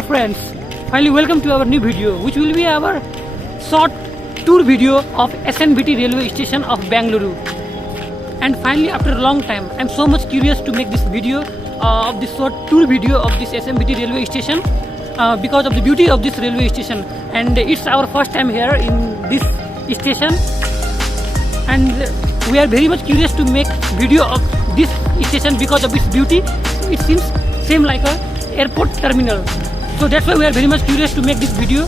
Hello friends, finally welcome to our new video, which will be our short tour video of SMVT Railway Station of Bengaluru. And finally, after a long time, I'm so much curious to make this video of this short tour video of this SMVT Railway Station because of the beauty of this railway station. And it's our first time here in this station, and we are very much curious to make video of this station because of its beauty. It seems same like a airport terminal, so that's why we are very much curious to make this video.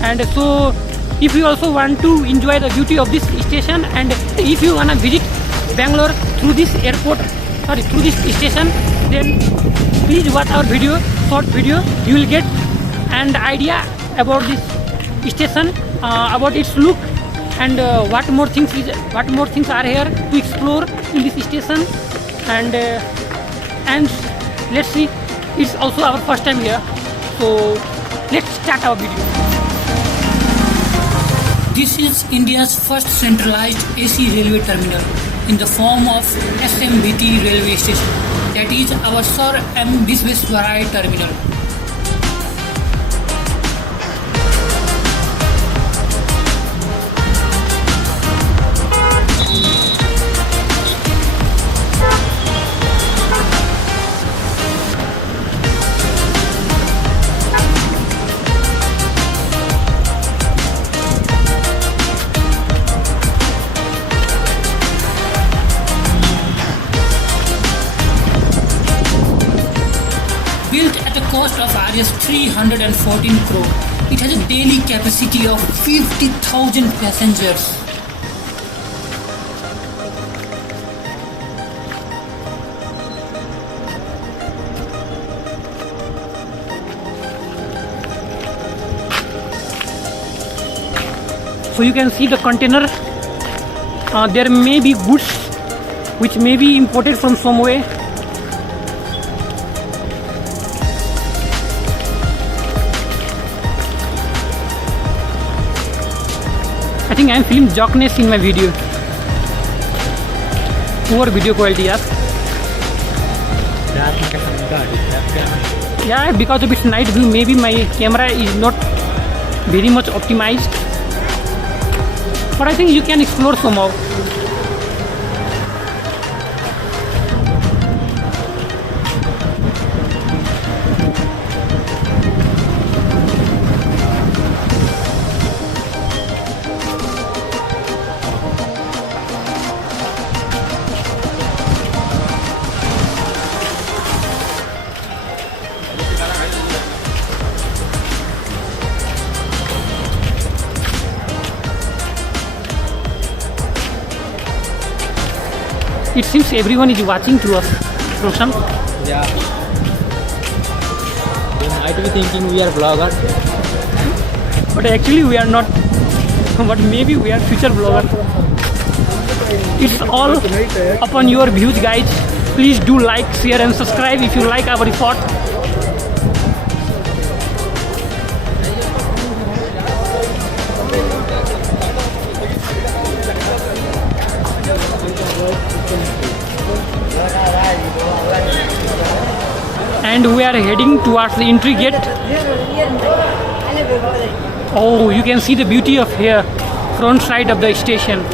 And so if you also want to enjoy the beauty of this station, and if you wanna visit Bangalore through this through this station, then please watch our short video. You will get an idea about this station, about its look, and what more things are here to explore in this station. And let's see, it's also our first time here, so let's start our video. This is India's first centralized AC railway terminal in the form of SMVT Railway Station, that is our Sir M. Visvesvaraya terminal. Built at a cost of Rs 314 crore, it has a daily capacity of 50,000 passengers. So you can see the container. There may be goods which may be imported from somewhere. I think I am feeling jockness in my video. Poor video quality, yes. Yeah, because of its night view, maybe my camera is not very much optimized. But I think you can explore somehow. It seems everyone is watching to us, Raushan. Yeah. They might be thinking we are vloggers. But actually we are not. But maybe we are future vloggers. It's all upon your views, guys. Please do like, share and subscribe if you like our report. And we are heading towards the entry gate. Oh, you can see the beauty of here, front side of the station.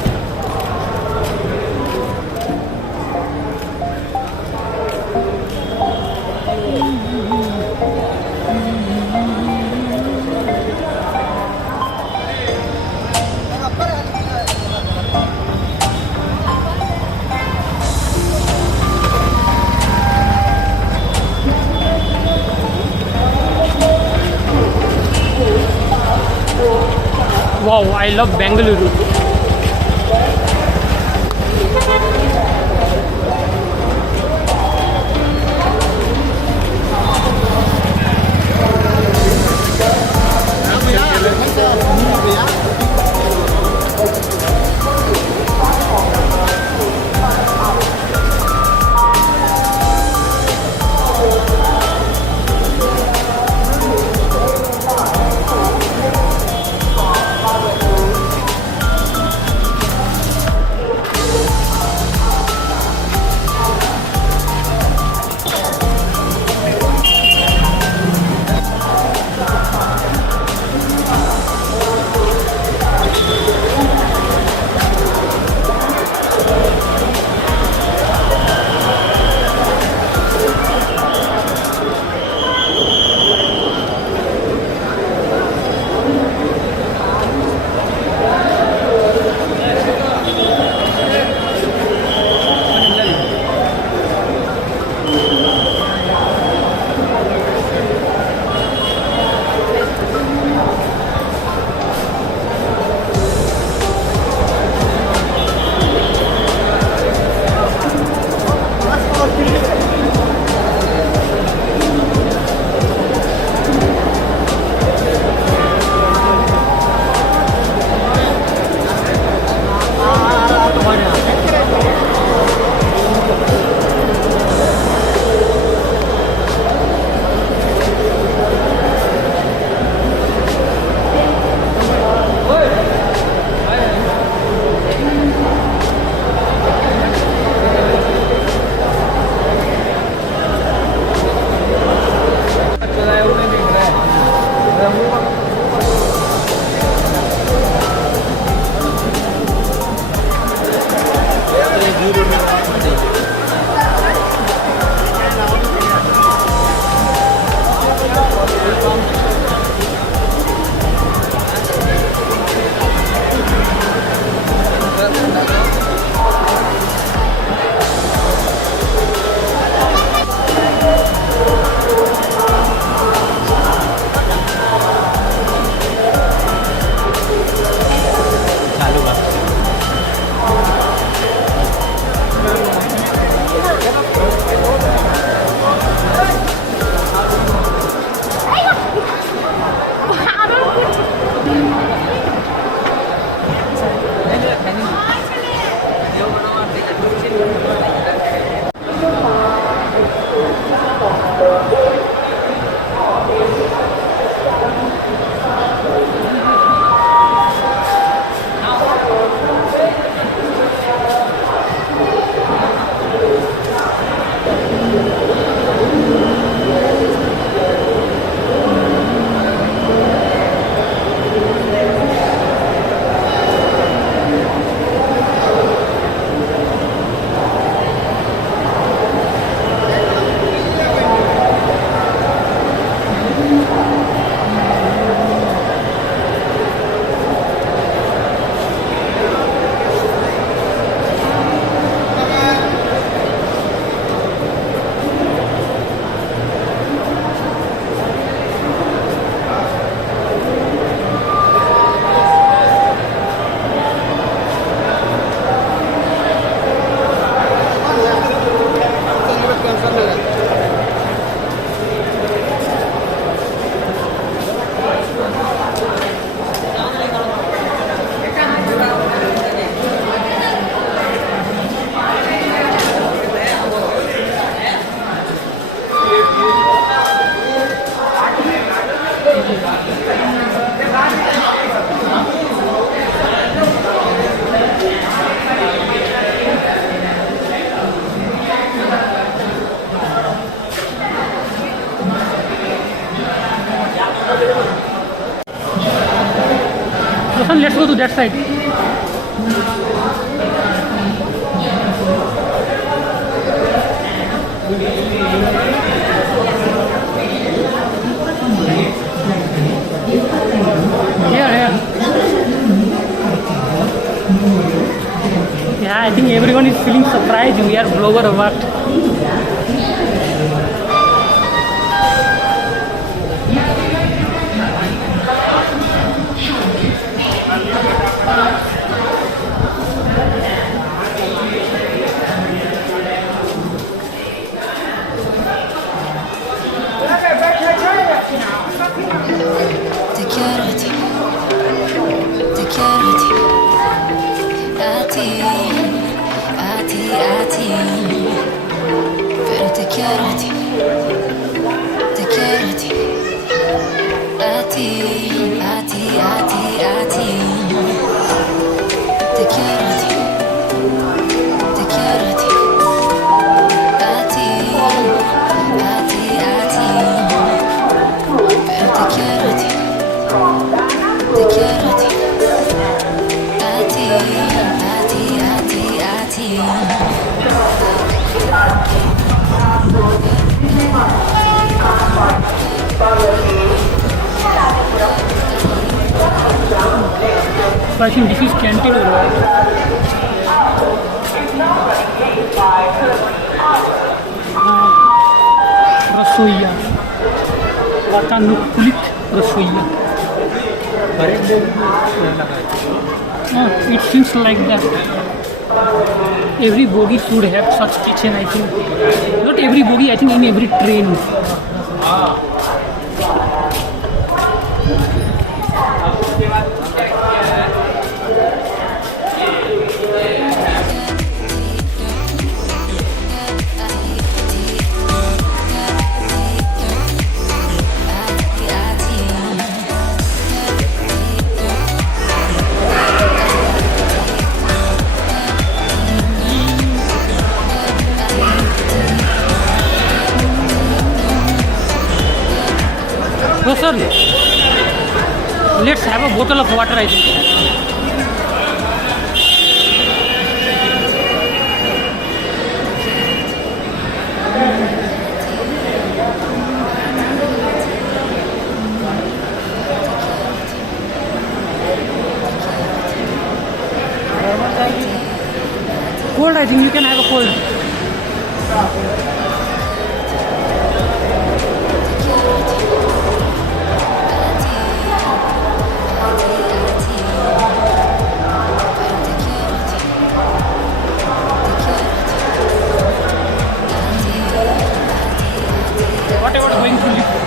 Wow, I love Bengaluru. Roshan, let's go to that side. Yeah. Yeah, I think everyone is feeling surprised we are blogger or what. So I think this is canteen or what? Rasoiya. Watanukulit Rasoiya. It seems like that. Every bogie should have such kitchen, I think. Not every bogie, I think in every train. No sir, let's have a bottle of water, I think. Cold, I think you can have a cold. Whatever going to live.